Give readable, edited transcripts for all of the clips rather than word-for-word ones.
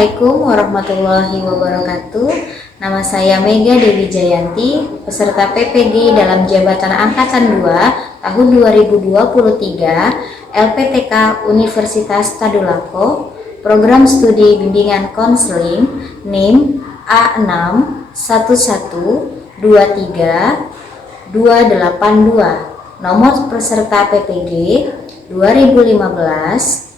Assalamualaikum warahmatullahi wabarakatuh. Nama saya Mega Dewi Jayanti, peserta PPG dalam Jabatan Angkatan 2 tahun 2023 LPTK Universitas Tadulako, Program Studi Bimbingan Konseling NIM A61123 282. Nomor peserta PPG 2015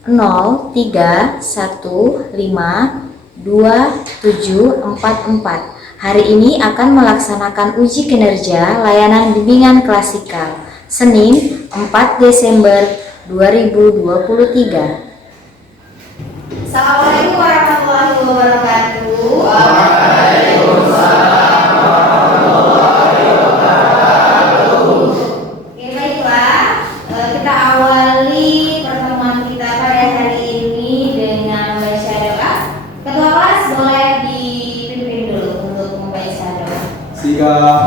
03152744. Hari ini akan melaksanakan uji kinerja layanan bimbingan klasikal Senin 4 Desember 2023. Assalamualaikum warahmatullahi wabarakatuh. Oke, baiklah, kita awali pertemuan kita pada hari ini dengan membaca doa. Ketua kelas boleh dipimpin dulu untuk membaca doa. Sikap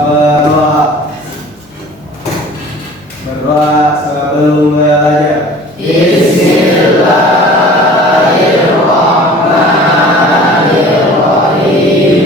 berdoa sebelum belajar. Bismillahirrahmanirrahim.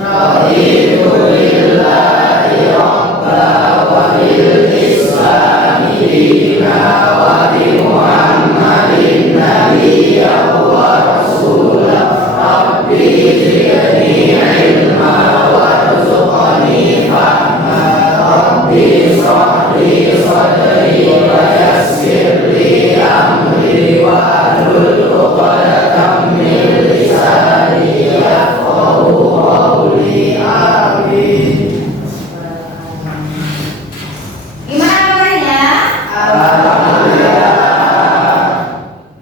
Alhamdulillahi Rabbana wa bil Islami dina wa bi Muhammadin nabiyyan wa rasulah. Rabbi zidni ilma warzuqni fahma. Rabbi shrah li sadri wa yassir li amri wahlul 'uqdatam min lisani yafqahu qawli. Amin. Gimana kabarnya? Alhamdulillah.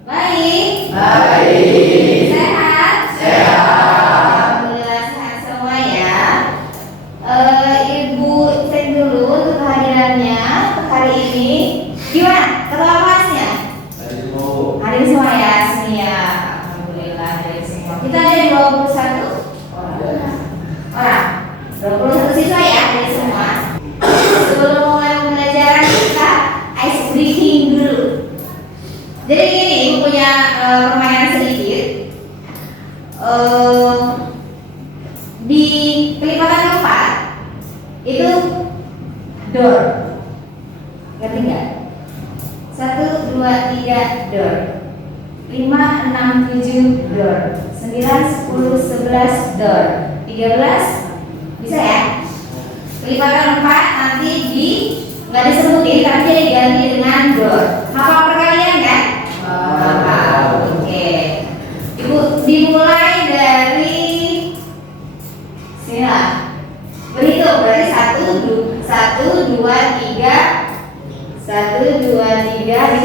Baik. Baik. Sehat? Sehat. Alhamdulillah sehat semua ya. Ibu cek dulu untuk kehadirannya untuk hari ini. Gimana? Ketua kelasnya? Hari ini semua ya, sini ya. Alhamdulillah hari semua. Kita ada 21 orang. 21 siswa ya, dari semua. Sebelum mulai pembelajaran kita ice breaking dulu. Jadi gini, ibu punya permainan sedikit. Di kelipatan keempat itu door. Ngerti nggak? 1, 2, 3 door. 5, 6, 7 door. 9, 10, 11 door. 13 bisa ya? Kelipatan 4 nanti nggak disebutin tapi jadi diganti dengan door. Hafal perkalian kan? Hafal. Oke. Ibu dimulai dari sini lah. Berhitung berarti 1, 2, 3 gitu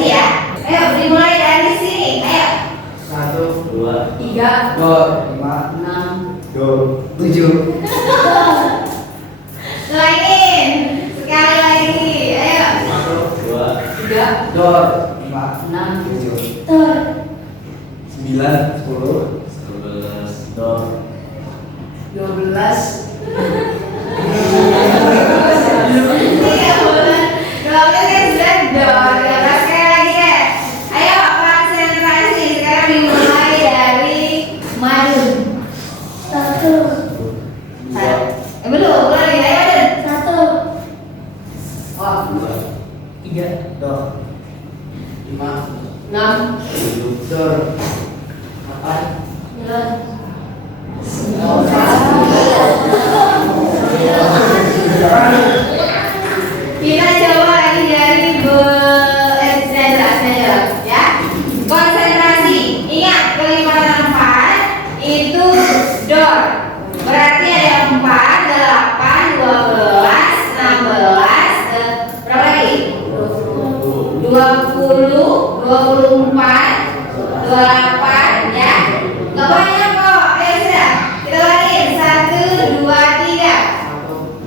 ya. Ayo dimulai dari sini. Ayo. 1, 2, 3 5, 6 7. Selain sekali lagi. Ayo. 1, 2, 3 5, 6 7, Tur 9, 10, 11, 12 sekali lagi deh. Ayo konsentrasi. Sekarang dimulai dari Madun. 1 belum lagi. Ayo Madun. 1 oh 3 5, 6 7, 8. Kita coba lagi dari jelas ya. Konsentrasi. Ingat kelipatan 4 itu door. Berarti ada 4, 8, 12, 16, berapa lagi? 20, 24, 28 ya. Gak banyak kok. Ayo sudah. Kita lagi 1, 2, 3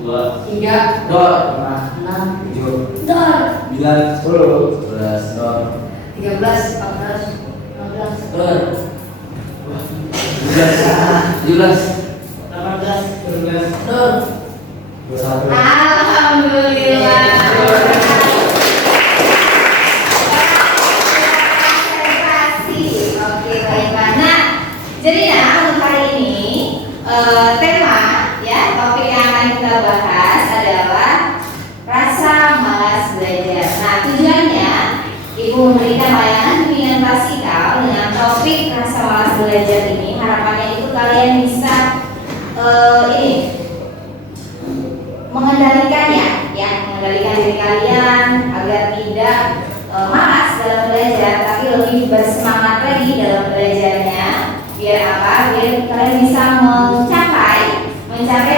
3 Dor 6 7 door 9 10 11 dor 13 14 15 dor 17 18 door 21. Alhamdulillah. Konsentrasi. Oke, baiklah. Nah, memberikan layanan bimbingan klasikal dengan topik rasa malas belajar ini. Harapannya itu kalian bisa mengendalikannya, ya, mengendalikan diri kalian agar tidak malas dalam belajar, tapi lebih bersemangat lagi dalam belajarnya. Biar apa? Biar kalian bisa mencapai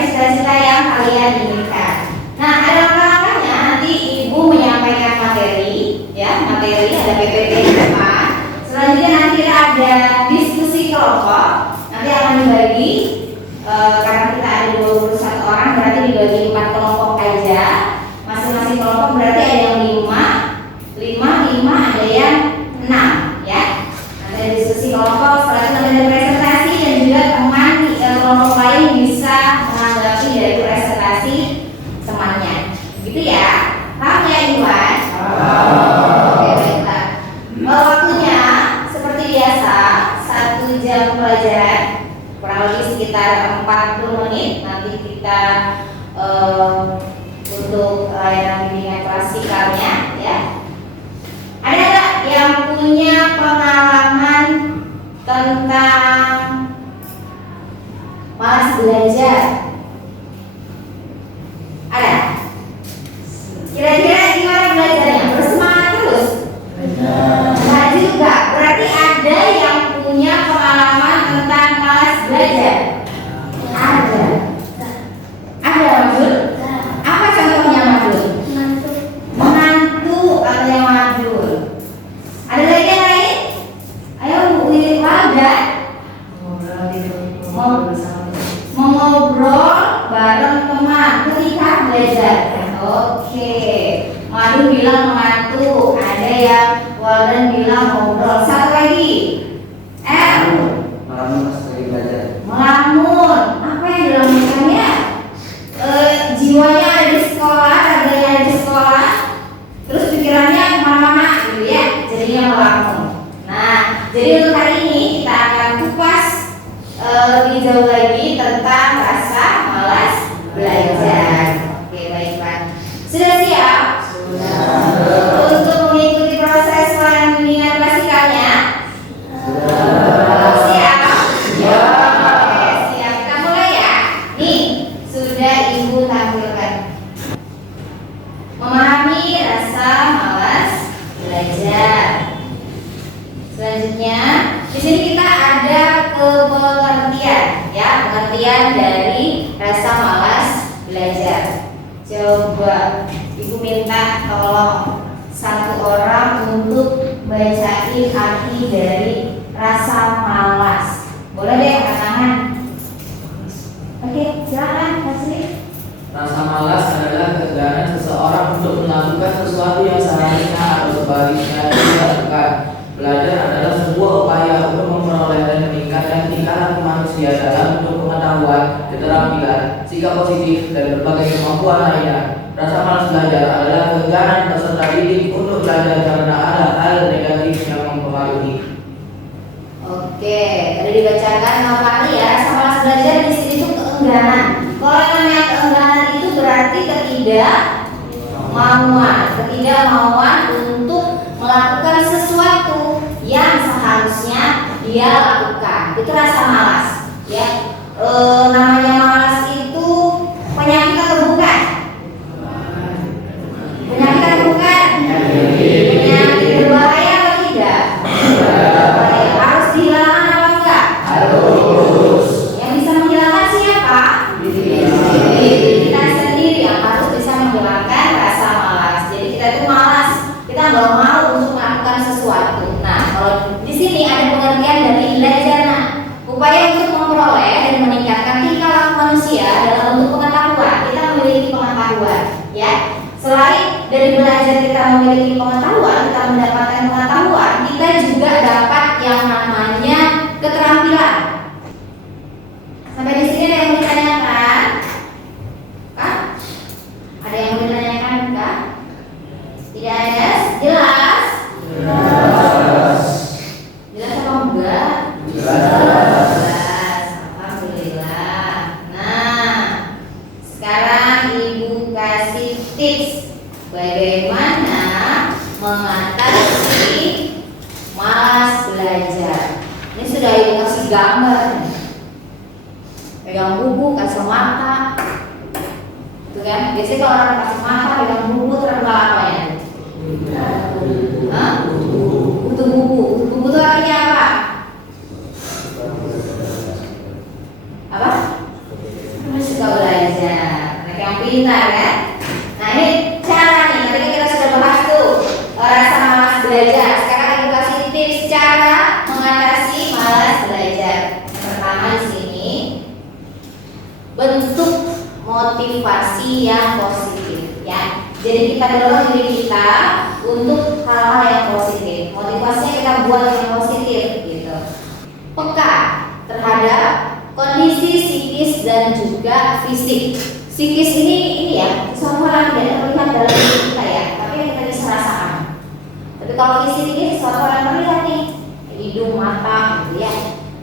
cita-cita yang kalian inginkan. Nah, ada langkah-langkahnya. Nanti ibu menyampaikan materi, ya, materi ada PPT di depan. Selanjutnya nanti ada diskusi kelompok. Nanti akan dibagi karena kita ada 21 orang, berarti dibagi 4 kelompok aja. Masing-masing kelompok berarti ada yang 5, ada yang 6, ya. Nanti ada diskusi kelompok, selanjutnya ada presentasi dan juga teman kelompok lain bisa menanggapi dari presentasi temannya. Gitu ya. Paham ya, Iwan? Oke, baiklah. Waktunya seperti biasa 1 jam pelajaran, kurang lebih sekitar 40 menit. Nanti kita untuk layanan bimbingan klasikalnya, ya. Ada nggak yang punya pengalaman tentang malas belajar? Ada? Kira-kira gimana belajarnya? Bersemangat terus? Enggak juga. Berarti ada yang punya pengalaman tentang malas belajar? Ada. Ada, Majul? Apa contohnya, Majul? Menantu atau yang Majul? Ada lagi yang lain? Ayo, Bu Warga. Mengobrol bareng teman ketika belajar. Oke. Madu bilang mengantuk. Ada yang Walden bilang ngobrol. Satu lagi. Melamun lagi belajar. Melamun. Apa yang dilamunkannya? Jiwanya ada di sekolah, raganya ada di sekolah, terus pikirannya kemana-mana gitu ya. Jadinya melamun. Nah, jadi untuk hari ini kita akan kupas lebih jauh lagi tentang rasa malas belajar. Oke, baiklah. Sudah siap? Sudah. Untuk mengikuti proses layanan bimbingan klasikalnya? Sudah. Siap? Siap. Oke, siap. Kita mulai ya. Nih, sudah Ibu tampilkan. Memahami rasa malas belajar. Selanjutnya, di sini kita ada pengertian, ya, pengertian dari rasa malas belajar. Coba Ibu minta tolong satu orang untuk bacain arti dari rasa malas. Boleh deh angkat tangan. Oke, silakan kasih. Rasa malas adalah keengganan seseorang untuk melakukan sesuatu yang seharusnya atau sebaliknya dilakukan. Belajar adalah sebuah upaya untuk memperoleh dan meningkatkan tingkah laku manusia dalam bentuk pengetahuan, keterampilan, sikap positif, dan berbagai kemampuan lainnya. Rasa malas belajar adalah keengganan peserta didik untuk belajar karena ada hal negatif yang mempengaruhi. Oke, tadi dibacakan sama Pak Ali ya. Rasa malas belajar di sini itu keengganan. Kalau yang namanya keengganan itu berarti ketidakmauan untuk melakukan sesuatu yang seharusnya dia lakukan. Itu rasa malas, ya. Namanya malas itu penyakit atau bukan? Penyakit atau bukan? Penyakit berbahaya atau tidak? Berbahaya. Harus dihilangkan apa enggak? Harus. Yang bisa menghilangkan siapa? Diri kita sendiri yang harus bisa menghilangkan rasa malas. Jadi kita itu malas, kita nggak mau untuk melakukan sesuatu. Nah, kalau di sini ada pengertian dari belajar, upaya untuk memperoleh dan meningkatkan tingkah laku manusia dalam bentuk pengetahuan. Kita memiliki pengetahuan, ya. Selain dari belajar kita memiliki pengetahuan, kita mendapatkan pengetahuan, kita juga dapat yang namanya keterampilan. Sampai di sini ada yang mau ditanyakan? Kak? Ada yang mau ditanyakan, Kak? Tidak ada? Jelas? Jelas. Jelas apa enggak? Jelas. Alhamdulillah. Nah, sekarang Ibu kasih tips bagaimana mengatasi belajar. Ini sudah ibu kasih gambar nih. Pegang buku, kacamata, itu kan? Biasanya kalau orang kacamata pegang buku terkenal apa ya? Hah? Butuh buku. Buku itu artinya apa? Apa? Suka belajar. Anak yang pintar kan? Nah ini cara nih. Tadi kita sudah bahas tuh rasa malas belajar. Sekarang ibu kasih tips cara mengatasi malas belajar. Yang pertama di sini, bentuk motivasi yang positif ya. Jadi kita dorong diri kita untuk hal-hal yang positif. Motivasinya kita buat yang positif gitu. Peka terhadap kondisi psikis dan juga fisik. Psikis ini ya, sesuatu hal yang tidak terlihat dalam diri kita ya, tapi yang kita bisa rasakan. Tapi kalau fisik ini sesuatu hal yang terlihat nih, hidung, mata gitu ya.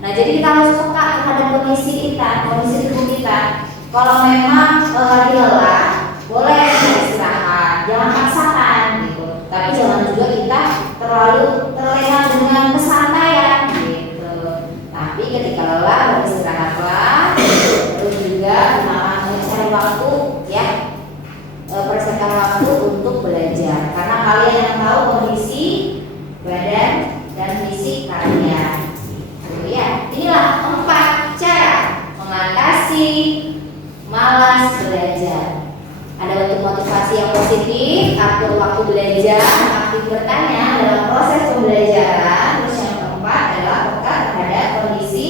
Nah, jadi kita harus peka terhadap kondisi kita, kondisi tubuh kita. Kalau memang lagi lelah, boleh istirahat, jangan paksakan gitu. Tapi jangan juga kita terlalu terlena dengan kesantaian gitu. Tapi ketika lelah, beristirahatlah. Terus juga mencari waktu ya, persiapkan waktu untuk belajar. Karena kalian yang tahu kondisi badan dan fisik kalian. Ya, inilah 4 cara mengatasi malas belajar. Ada bentuk motivasi yang positif, atur waktu belajar, aktif bertanya dalam proses pembelajaran. Terus yang keempat adalah peka terhadap kondisi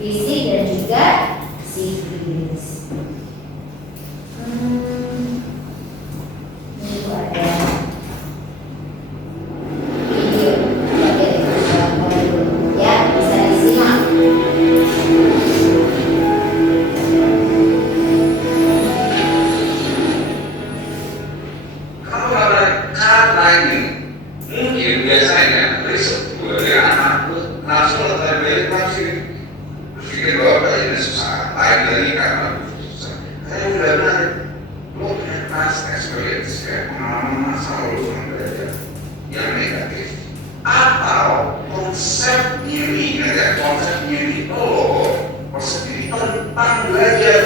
fisik dan juga psikis. Ini ada video. Ya, bisa disimak. Biasanya besok dari anak langsung terbaik masih berpikir bahwa ini susah, lain lagi karena susah. Saya udah bilang, lo punya past experience kayak pengalaman masa lalu yang belajar yang negatif, atau konsep ini tentang belajar.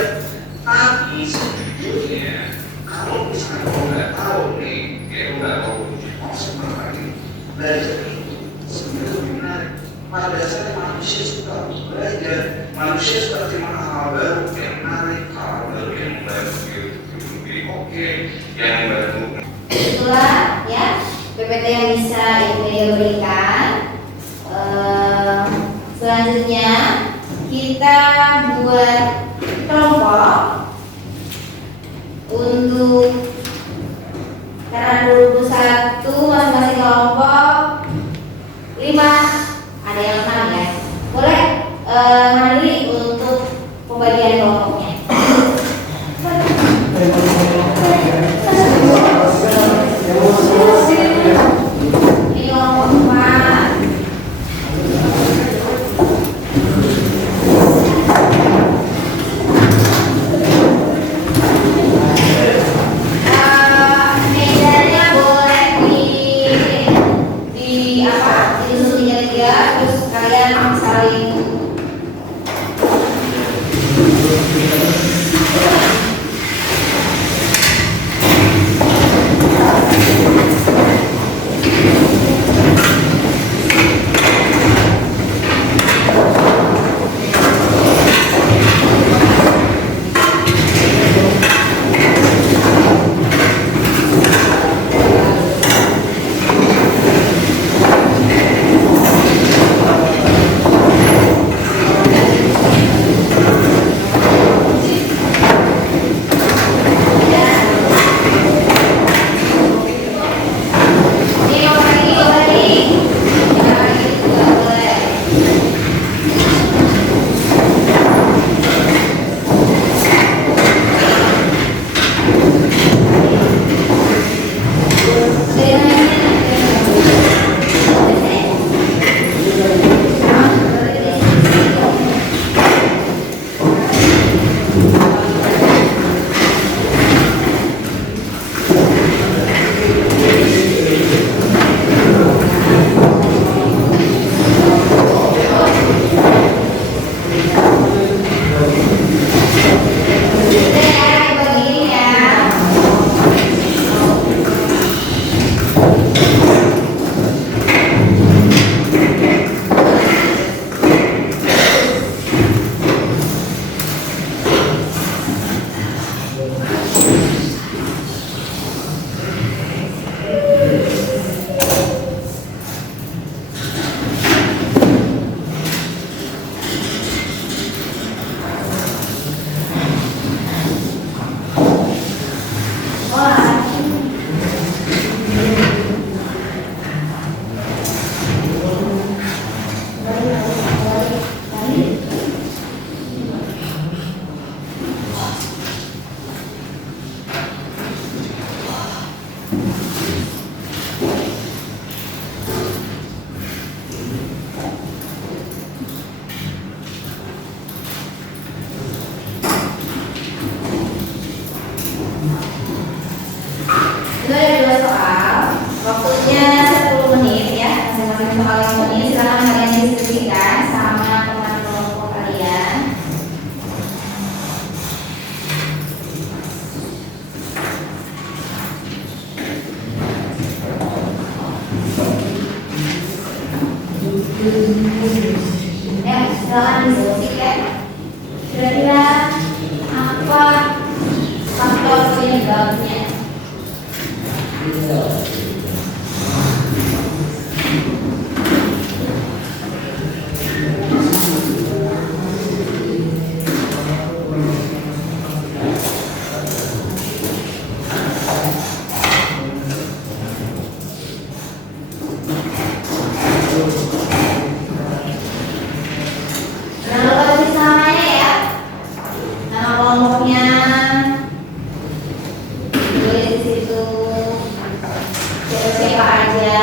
Tapi sejujurnya kalau misalnya lo nggak tahu nih, kayak lo nggak tahu konsep lagi. Belajar itu sebenarnya lebih menarik. Pada dasarnya manusia suka belajar, manusia suka terima hal baru yang menarik, hal baru yang lebih oke, yang baru. Itulah ya PPT yang bisa Ibu Mega berikan. Selanjutnya kita buat kelompok untuk karena 21 masing-masing kelompok 5, ada yang 6 ya. Boleh mandiri untuk pembagian kelompoknya. Ini kelompok 4. Itu ada 2 soal, waktunya 10 menit ya, masing-masing soal 5 menit. Silakan kalian diskusikan sama teman kelompok kalian. Ya, silakan diskusikan. Kira-kira apa faktor penyebabnya? Jangan lupa tulis namanya ya, nama kelompoknya tulis di situ, siapa aja.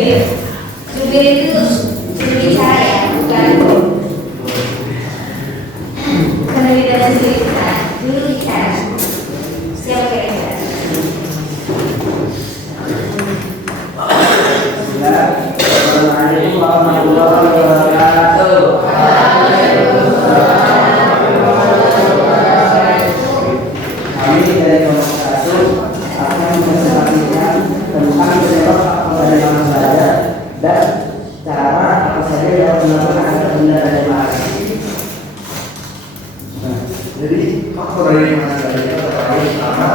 jubir. Jubir itu juru bicara ya, bukan lebih dari juru bicara. Juru bicara. Siapa kira-kira? Assalamualaikum warahmatullahi wabarakatuh. Kami dari kelompok 1 akan mempresentasikan tentang penyebab pembelajaran belajar dan cara apa saja yang dilakukan agar terhindar dari bahaya. Jadi faktor dari mana belajar terkait pertama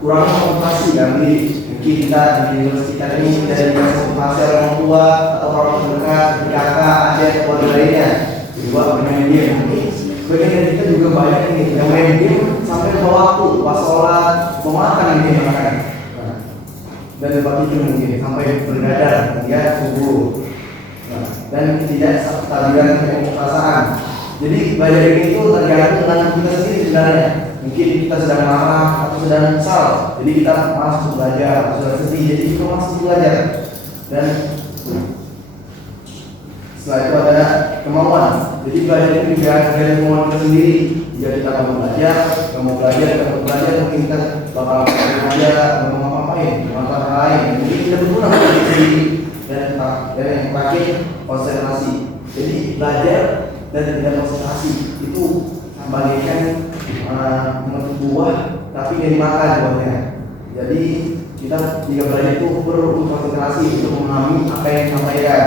kurangnya motivasi dari mungkin kita di universitas kita ini dari motivasi orang tua atau orang terdekat, kakak, adik, keluarga lainnya. Kedua bermain game. Bagian kita juga banyak ini yang main game sampai lupa waktu, pas sholat, mau makan ini makan. Dan tempat tidur mungkin sampai bergadang hingga subuh. Dan tidak stabilan perasaan. Jadi belajar ini itu tergantung dengan kita sendiri sebenarnya. Mungkin kita sedang marah atau sedang kesal, jadi kita malas untuk belajar, atau sedang sedih, jadi kita malas untuk belajar. Dan setelah itu ada kemauan. Jadi belajar ini juga ada kemauan kita sendiri. Jika kita mau belajar, mungkin kita bakal belajar, mau ngapain, mau hal lain. Jadi kita berguna untuk diri sendiri. Dan yang terakhir konsentrasi. Jadi belajar dan tidak konsentrasi itu bagaikan memetik buah tapi nggak dimakan buahnya. Jadi kita jika belajar itu perlu konsentrasi untuk memahami apa yang disampaikan.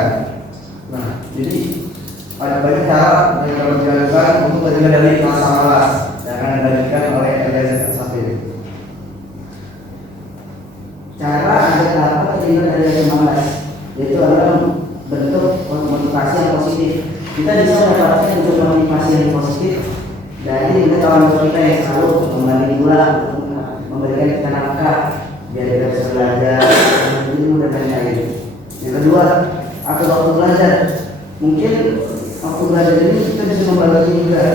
Nah, jadi ada banyak cara yang dapat dilakukan untuk terhindar dari rasa malas yang akan dibagikan oleh LSM SAP. Cara agar dapat terhindar dari rasa malas yaitu adalah bentuk motivasi yang positif. Kita bisa mendapatkan bentuk motivasi yang positif dari kawan kita yang selalu membantu pula memberikan kita nafkah biar kita bisa belajar lebih mudah dan lain. Yang kedua, atur waktu belajar. Mungkin waktu belajar ini kita bisa membagi juga.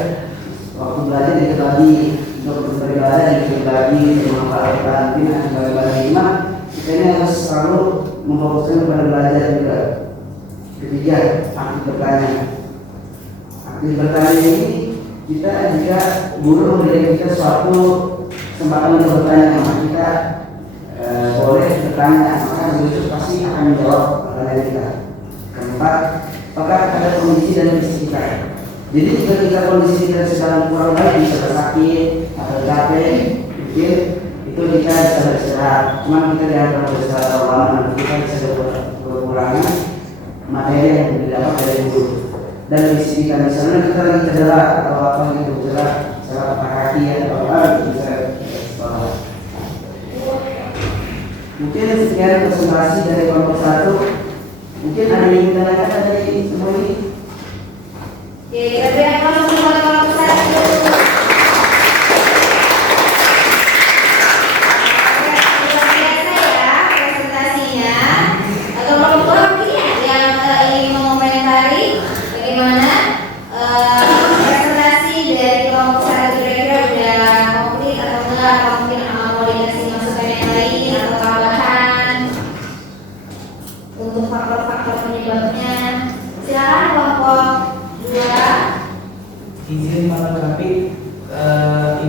Waktu belajar dibagi untuk beribadah dan dibagi untuk memanfaatkan dan bagi lima. Kita ini harus selalu memfokuskan pada belajar juga. Ketiga, aktif bertanya. Aktif bertanya ini kita jika guru memberikan kita suatu kesempatan untuk bertanya, maka kita boleh bertanya, maka guru itu pasti akan menjawab pertanyaan kita. Keempat, apakah ada kondisi dan kondisi kita. Jadi jika kita kondisi kita sedang kurang baik, misalnya sakit atau capek, mungkin itu kita bisa beristirahat. Cuma kita jangan beristirahat terlalu lama, nanti kita bisa berkurangan materi yang didapat dari guru. Dan visi kita misalnya kita lagi cedera atau apa gitu, cedera patah kaki atau apa bisa sekolah. Mungkin sekian presentasi dari kelompok 1. Mungkin ada yang ditanyakan dari semua ini. Ya, kita berikan kelompok 1. Izin melengkapi yang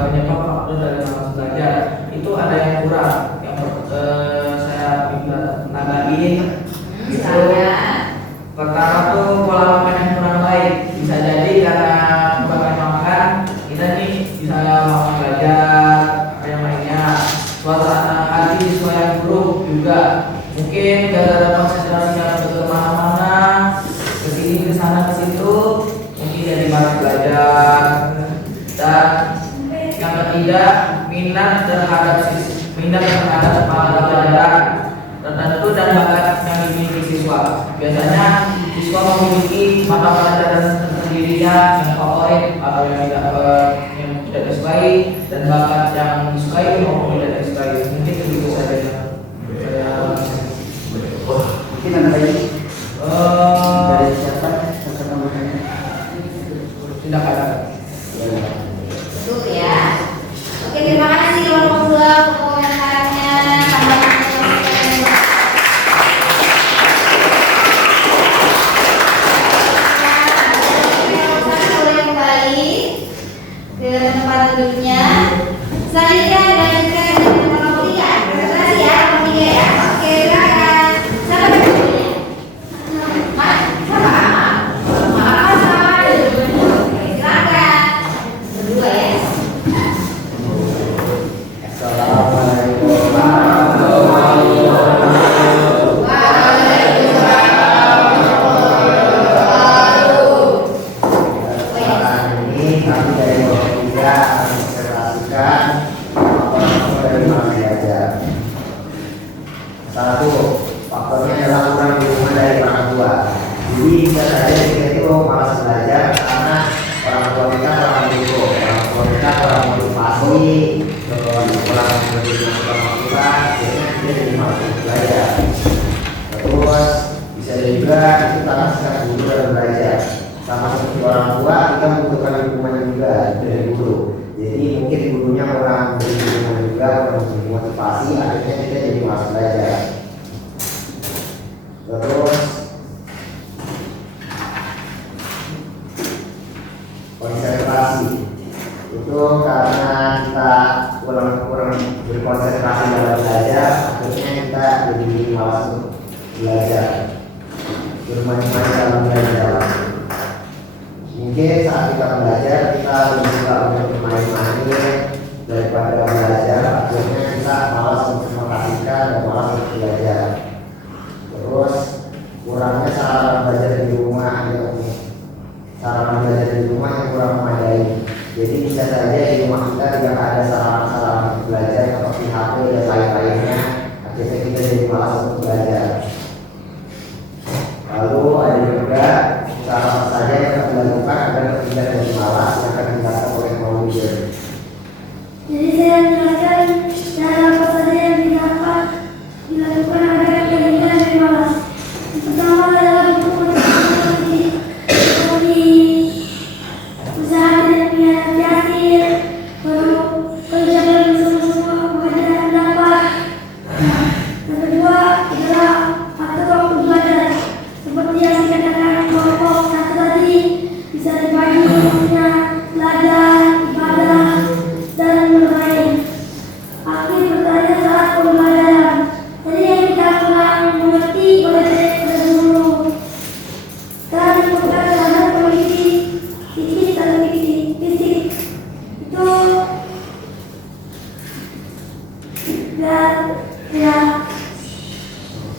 penyebab faktor dari malas belajar itu ada yang kurang yang saya minta nambahin itu pertama tuh pola makan yang kurang baik. Bisa jadi karena kurang makan kita nih bisa malas belajar yang lainnya. Suasana hati siswa yang buruk juga mungkin gara-gara konsentrasi yang kemana-mana kesini kesana kesitu mungkin jadi malas belajar. Dan yang ketiga minat terhadap pelajaran tertentu dan bakat yang dimiliki siswa. Biasanya siswa memiliki mata pelajaran tersendirinya yang favorit atau yang tidak disukai dan bakat yang disukai maupun tidak disukai. Mungkin begitu saja. Mungkin ada lagi Dari siapa? Tidak ada. Itu ya. Oke, terima kasih kelompok 2 untuk komentarnya. Tambahkan Salah satu faktornya adalah kurang dukungan dari orang tua. Jadi bisa saja kita itu malas belajar karena orang tua kita kurang mendukung, orang tua kita kurang motivasi, kurang memberikan masukan, akhirnya kita jadi malas belajar. Terus bisa juga itu karena sikap guru dalam belajar. Sama seperti orang tua, kita membutuhkan dukungan juga dari guru. Jadi mungkin gurunya kurang beri dukungan juga, kurang beri motivasi, akhirnya kita jadi malas belajar. Terus konsentrasi itu karena kita kurang berkonsentrasi dalam belajar, akhirnya kita jadi malas untuk belajar, bermain-main dalam belajar. Mungkin saat kita belajar kita lebih suka untuk bermain-main daripada belajar, akhirnya kita malas untuk memperhatikan dan malas untuk belajar. Terus kurangnya sarana belajar di rumah, sarana belajar di rumah yang kurang memadai. Jadi bisa saja di rumah kita tidak ada sarana-sarana untuk belajar seperti HP dan lain-lainnya, akhirnya kita jadi malas untuk belajar. Lalu ada juga cara apa saja yang akan dilakukan agar tidak jadi malas yang akan dilakukan oleh Maulid. Jadi saya menjelaskan cara apa saja yang dilakukan agar terhindar dari malas. Pertama adalah untuk motivasi seperti usaha dan pikiran hasil, kerja bersama-sama mengajar dapat. Yang kedua adalah atur waktu belajar seperti yang dikatakan kelompok satu tadi, bisa dibagi waktunya belajar, ibadah, dan bermain. Akhir bertanya saat pembelajaran. Jadi yang kita kurang mengerti oleh guru. Dan bukan dalam kondisi fisik dan fisik itu dan ya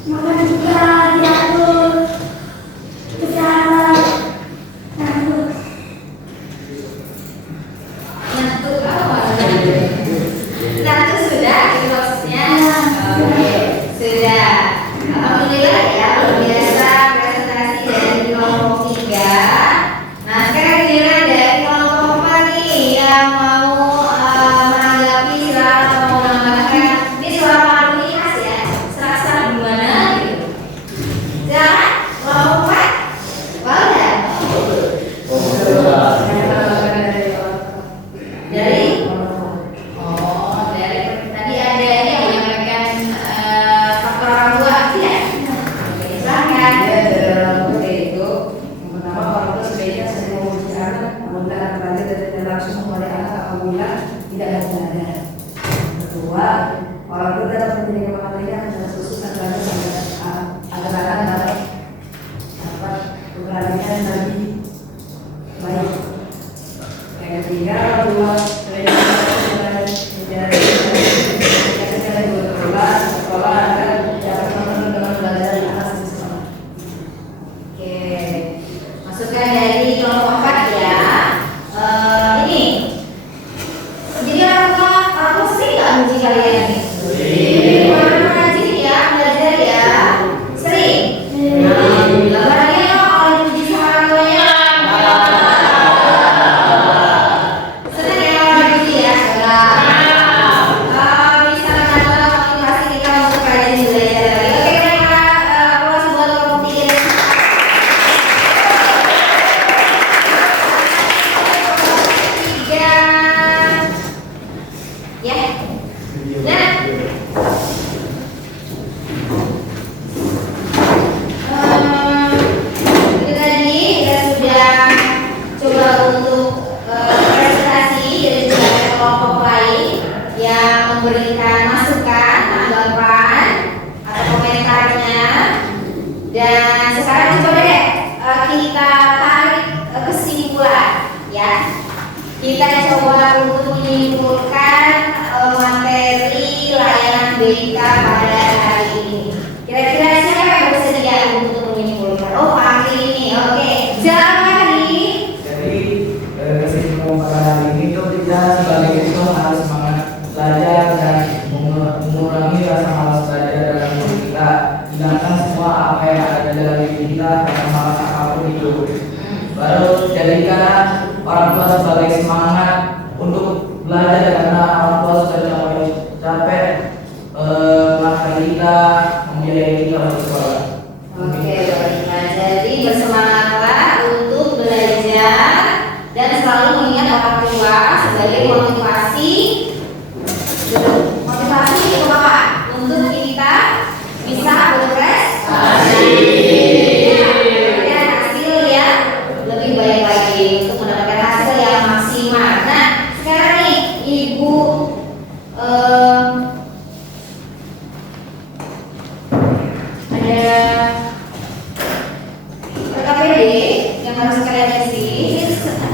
maka juga diatur kesehatan dan Ngantuk apa? Ngantuk sudah, itu maksudnya. Oke, sudah. Alhamdulillah ya, luar biasa presentasi dari kelompok 3. Nah, sekarang giliran dari kelompok 4 nih yang mau menanggapi atau mau menambahkan. Ini suara paling khas ya, serasa gimana gitu. Silakan, kelompok 4. Walda. Dari dari tadi ada yang menyampaikan faktor orang tua tidak? Oke, silakan. Ya, dari orang tua itu yang pertama orang tua sebaiknya sering membicarakan menggunakan pelajar dan langsung kepada anak apabila tidak ada belajar. Yang kedua, orang tua dapat menjadi kemampuan dan khususnya pelajar agar anak dapat berpelatihan lebih baik. Yang ketiga, orang tua sekolah agar dapat menonton dengan belajar anak di sekolah. Oke, masukan dari kelompok 4 ya. Ini, jadi orang tua sering nggak menguji kalian ini? Orang rajin ya, belajar ya, sering. Alhamdulillah. Barangnya kalau dipuji sama orang tuanya, senang ya kalau dipuji ya. Bisa menambah motivasi kita untuk rajin belajar lagi. Oke, mereka puas buat kelompok 3. Ya. Nah, itu tadi kita sudah coba untuk presentasi dan juga ada kelompok lain yang memberikan masukan, tanggapan atau komentarnya. Dan sekarang coba deh kita tarik kesimpulan ya. Kita coba untuk menyimpulkan materi layanan BK pada hari ini. Kira-kira siapa yang bersedia untuk menyimpulkan? Oh, Pak Akil ini. Oke, silakan Pak Akil. Jadi kesimpulan pada hari ini itu kita sebagai siswa harus semangat belajar dan mengurangi rasa malas belajar dalam diri kita hilangkan semua apa yang ada di dalam diri kita karena malas apapun itu. Baru jadikan orang tua sebagai semangat untuk belajar karena orang tua sudah capek menafkahi kita, membiayai kita untuk sekolah. Oke, baiklah. Jadi bersemangatlah untuk belajar dan selalu mengingat orang tua sebagai motivasi untuk apa? Untuk kita bisa berprestasi. Mendapatkan hasil yang lebih baik lagi, untuk mendapatkan hasil yang maksimal. Nah, sekarang nih Ibu ada PKPD yang harus kalian isi.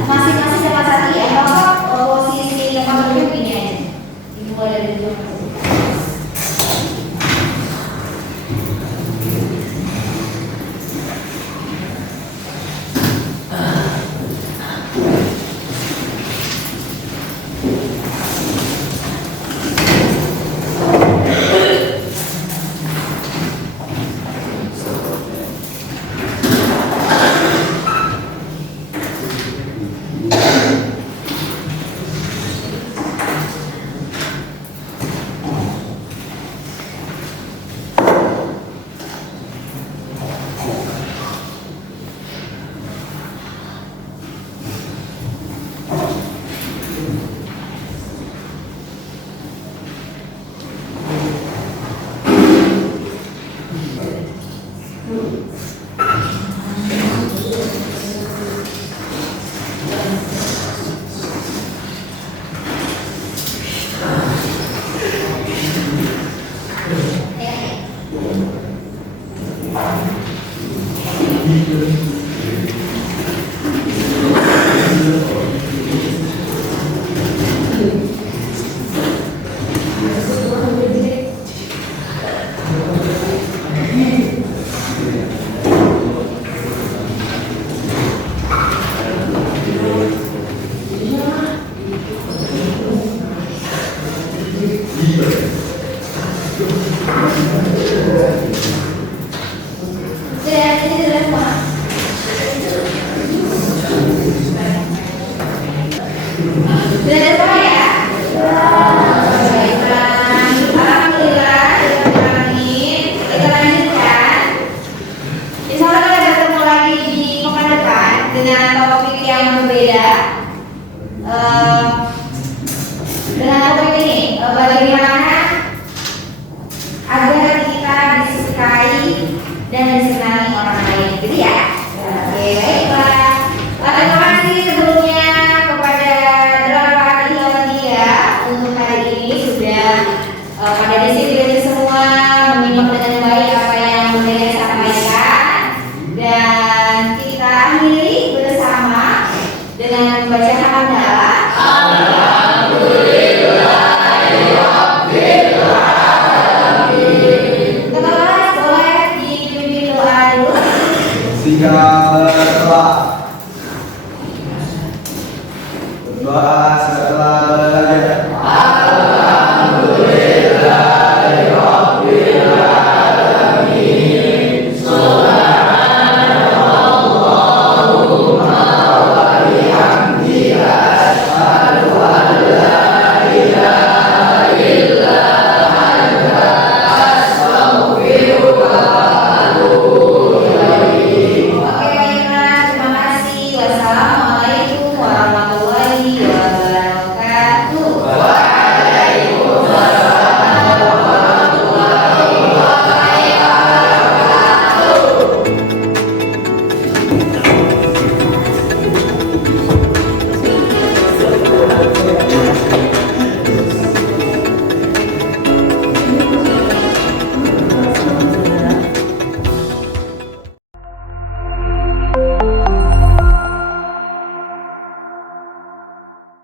Masing-masing dapat satu ya, kalau posisi tempat duduk ini aja. Dimulai dari dulu. Berdoa setelah belajar.